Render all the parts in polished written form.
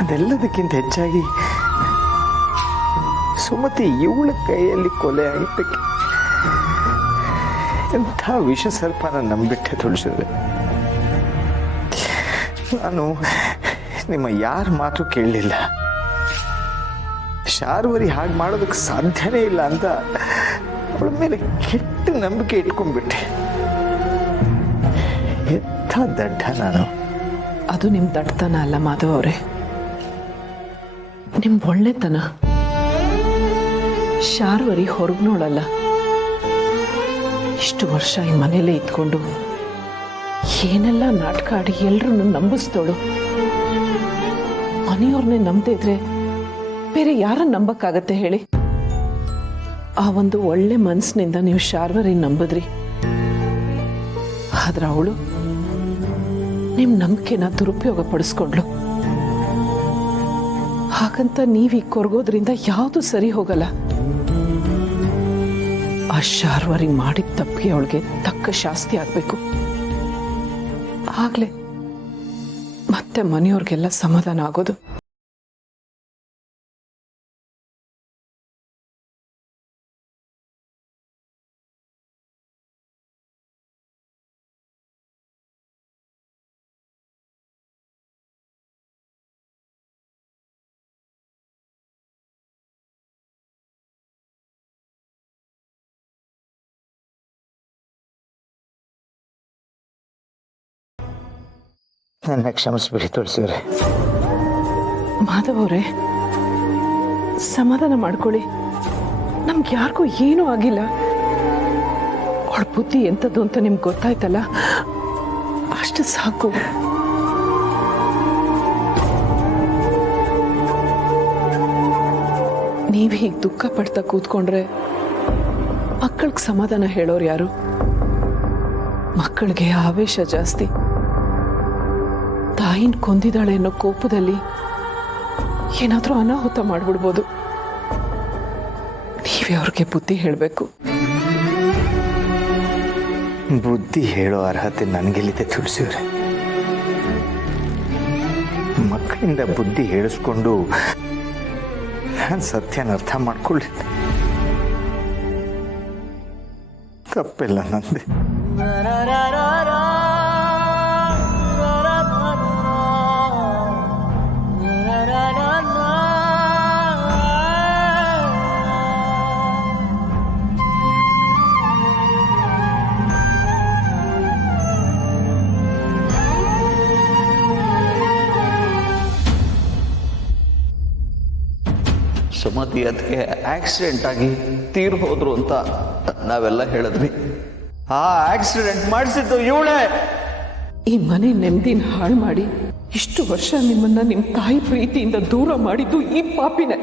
ಅದೆಲ್ಲದಕ್ಕಿಂತ ಹೆಚ್ಚಾಗಿ ಸುಮತಿ ಇವಳ ಕೈಯಲ್ಲಿ ಕೊಲೆ ಆಗಿದ್ದಕ್ಕೆ ಎಂಥ ವಿಷ ಸರ್ಪನ ನಂಬಿಟ್ಟೆ ತುಳಸಿದ್ರೆ. ನಾನು ನಿಮ್ಮ ಯಾರ ಮಾತು ಕೇಳಲಿಲ್ಲ. ಶಾರ್ವರಿ ಹಾಗೆ ಮಾಡೋದಕ್ಕೆ ಸಾಧ್ಯನೇ ಇಲ್ಲ ಅಂತ ಅವಳ ಮೇಲೆ ಕೆಟ್ಟ ನಂಬಿಕೆ ಇಟ್ಕೊಂಡ್ಬಿಟ್ಟೆ. ಎಂಥ ದಡ್ಡ ನಾನು. ಅದು ನಿಮ್ಮ ದಡ್ತನ ಅಲ್ಲ ಮಾಧವ್ ಅವರೇ, ನಿಮ್ಮ ಒಳ್ಳೆತನ. ಶಾರ್ವರಿ ಹೊರಗ್ನೋಳಲ್ಲ. ಇಷ್ಟು ವರ್ಷ ಈ ಮನೇಲೇ ಇದ್ಕೊಂಡು ಏನೆಲ್ಲ ನಾಟಕ ಆಡಿ ಎಲ್ರನ್ನು ನಂಬಿಸ್ತೋಳು. ಮನೆಯವ್ರನ್ನೇ ನಂಬದೇ ಇದ್ರೆ ಬೇರೆ ಯಾರನ್ನ ನಂಬಕ್ಕಾಗತ್ತೆ ಹೇಳಿ? ಆ ಒಂದು ಒಳ್ಳೆ ಮನಸ್ಸಿನಿಂದ ನೀವು ಶಾರ್ವರಿ ನಂಬಿದ್ರಿ. ಆದ್ರೆ ಅವಳು ನಿಮ್ ನಂಬಿಕೆನ ದುರುಪಯೋಗ ಪಡಿಸ್ಕೊಂಡ್ಳು. ಹಾಗಂತ ನೀವೀಗ ಕೊರಗೋದ್ರಿಂದ ಯಾವುದು ಸರಿ ಹೋಗಲ್ಲ. ಆ ಶಾರ್ವರಿ ಮಾಡಿದ ತಪ್ಪಿಗೆ ಅವಳಿಗೆ ತಕ್ಕ ಶಾಸ್ತಿ ಆಗ್ಬೇಕು. ಆಗ್ಲೇ ಮತ್ತೆ ಮನೆಯವ್ರಿಗೆಲ್ಲ ಸಮಾಧಾನ ಆಗೋದು. ನನ್ನ ಕ್ಷಮಿಸ್ಬಿಡಿ ತುಳಸಿವ್ರೆ. ಮಾಧವ್ ಅವರೇ, ಸಮಾಧಾನ ಮಾಡ್ಕೊಳ್ಳಿ. ನಮ್ಗೆ ಯಾರಿಗೂ ಏನೂ ಆಗಿಲ್ಲ. ಅವಳ ಬುದ್ಧಿ ಎಂಥದ್ದು ಅಂತ ನಿಮ್ಗೆ ಗೊತ್ತಾಯ್ತಲ್ಲ, ಅಷ್ಟು ಸಾಕು. ನೀವು ಹೀಗೆ ದುಃಖ ಪಡ್ತಾ ಕೂತ್ಕೊಂಡ್ರೆ ಮಕ್ಕಳಿಗೆ ಸಮಾಧಾನ ಹೇಳೋರು ಯಾರು? ಮಕ್ಕಳಿಗೆ ಆವೇಶ ಜಾಸ್ತಿ. ತಾಯಿನ ಕೊಂದಿದ್ದಾಳೆ ಅನ್ನೋ ಕೋಪದಲ್ಲಿ ಏನಾದ್ರೂ ಅನಾಹುತ ಮಾಡ್ಬಿಡ್ಬೋದು. ನೀವೇ ಅವ್ರಿಗೆ ಬುದ್ಧಿ ಹೇಳಬೇಕು. ಬುದ್ಧಿ ಹೇಳೋ ಅರ್ಹತೆ ನನಗೆಲ್ಲಿದೆ ತುಳಸಿವ್ರೆ? ಮಕ್ಕಳಿಂದ ಬುದ್ಧಿ ಹೇಳಿಸ್ಕೊಂಡು ನಾನು ಸತ್ಯನ ಅರ್ಥ ಮಾಡ್ಕೊಳ್ಳಿಲ್ಲ. ತಪ್ಪಿಲ್ಲ ನಂದೆ. ಸುಮತಿ ಅದಕ್ಕೆ ಆಕ್ಸಿಡೆಂಟ್ ಆಗಿ ತೀರ್ ಹೋದ್ರು ಅಂತ ನಾವೆಲ್ಲ ಹೇಳಿದ್ವಿ. ಆ ಆಕ್ಸಿಡೆಂಟ್ ಮಾಡಿಸಿದ್ದು ಇವಳೇ. ಈ ಮನೆ ನೆಮ್ಮದಿನ ಹಾಳು ಮಾಡಿ ಇಷ್ಟು ವರ್ಷ ನಿಮ್ಮನ್ನ ನಿಮ್ಮ ತಾಯಿ ಪ್ರೀತಿಯಿಂದ ದೂರ ಮಾಡಿದ್ದು ಈ ಪಾಪಿನೇ.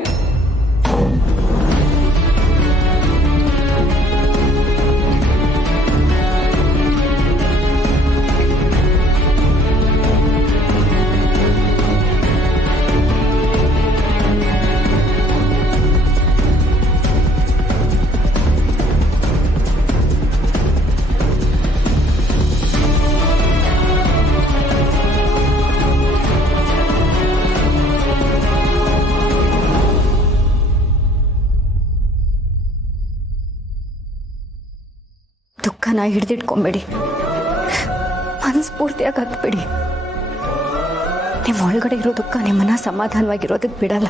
ದುಃಖನ ಹಿಡಿದಿಟ್ಕೊಂಬೇಡಿ, ಮನಸ್ಫೂರ್ತಿಯಾಗಿ ಹತ್ಬೇಡಿ. ನಿಮ್ಮ ಒಳಗಡೆ ಇರೋ ದುಃಖ ನಿಮ್ಮನ್ನ ಸಮಾಧಾನವಾಗಿರೋದಕ್ಕೆ ಬಿಡಲ್ಲ.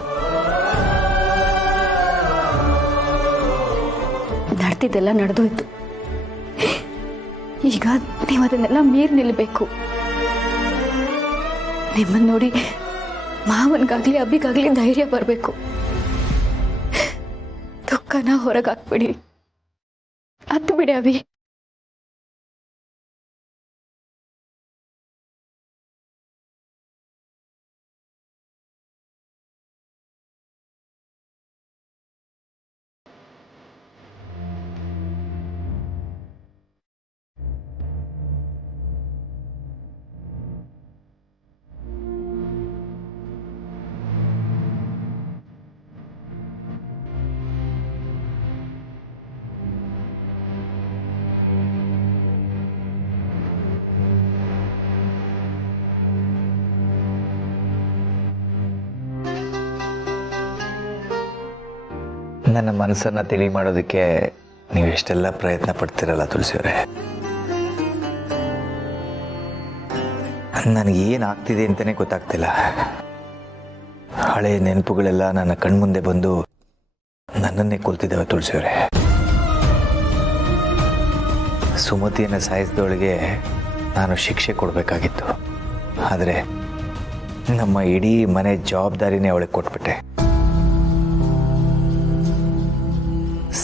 ನಡೆದಿದ್ದೆಲ್ಲ ನಡೆದೋಯ್ತು. ಈಗ ನೀವು ಅದನ್ನೆಲ್ಲ ಮೀರಿ ನಿಲ್ಲಬೇಕು. ನಿಮ್ಮನ್ನ ನೋಡಿ ಮಾವನ್ಗಾಗ್ಲಿ ಅಬ್ಬಿಗಾಗ್ಲಿ ಧೈರ್ಯ ಬರಬೇಕು. ದುಃಖನ ಹೊರಗಾಕ್ಬಿಡಿ, ಹತ್ತು ಬಿಡಿ ಅಭಿ. ನನ್ನ ಮನಸ್ಸನ್ನು ತಿಳಿ ಮಾಡೋದಕ್ಕೆ ನೀವು ಎಷ್ಟೆಲ್ಲ ಪ್ರಯತ್ನ ಪಡ್ತಿರಲ್ಲ ತುಳಸಿಯವರೇ. ನನಗೇನಾಗ್ತಿದೆ ಅಂತಲೇ ಗೊತ್ತಾಗ್ತಿಲ್ಲ. ಹಳೆ ನೆನಪುಗಳೆಲ್ಲ ನನ್ನ ಕಣ್ಮುಂದೆ ಬಂದು ನನ್ನನ್ನೇ ಕೊಲ್ತಿದ್ದಾವೆ ತುಳಸಿಯವರೇ. ಸುಮತಿಯನ್ನು ಸಾಯಿಸಿದವಳಿಗೆ ನಾನು ಶಿಕ್ಷೆ ಕೊಡಬೇಕಾಗಿತ್ತು. ಆದರೆ ನಮ್ಮ ಇಡೀ ಮನೆ ಜವಾಬ್ದಾರಿನೇ ಅವಳಿಗೆ ಕೊಟ್ಬಿಟ್ಟೆ.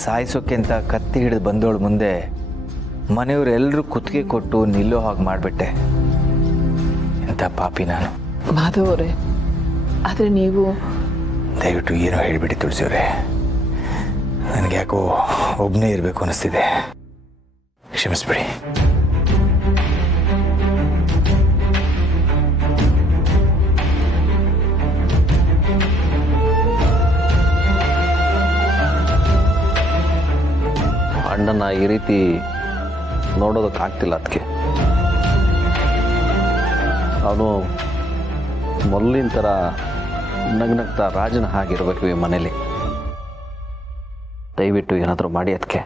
ಸಾಯಿಸೋಕೆ ಅಂತ ಕತ್ತಿ ಹಿಡಿದು ಬಂದವಳ ಮುಂದೆ ಮನೆಯವರೆಲ್ಲರೂ ಕುತ್ತಿಗೆ ಕೊಟ್ಟು ನಿಲ್ಲೋ ಹಾಗೆ ಮಾಡಿಬಿಟ್ಟೆ. ಎಂಥ ಪಾಪಿ ನಾನು. ಮಾಧವ್ ಅವರೇ, ಆದರೆ ನೀವು ದಯವಿಟ್ಟು ಏನೋ ಹೇಳಿಬಿಡಿ ತುಳಸಿಯವರೇ. ನನಗೆ ಯಾಕೋ ಒಬ್ಬನೇ ಇರಬೇಕು ಅನ್ನಿಸ್ತಿದೆ. ಕ್ಷಮಿಸ್ಬಿಡಿ. ಅಣ್ಣನ ಈ ರೀತಿ ನೋಡೋದಕ್ಕಾಗ್ತಿಲ್ಲ. ಅದಕ್ಕೆ ಅವನು ಮೊದಲಿನ ಥರ ನಗ್ನಗ್ತಾ ರಾಜನ ಹಾಗಿರ್ಬೇಕು ಈ ಮನೇಲಿ. ದಯವಿಟ್ಟು ಏನಾದರೂ ಮಾಡಿ ಅದಕ್ಕೆ.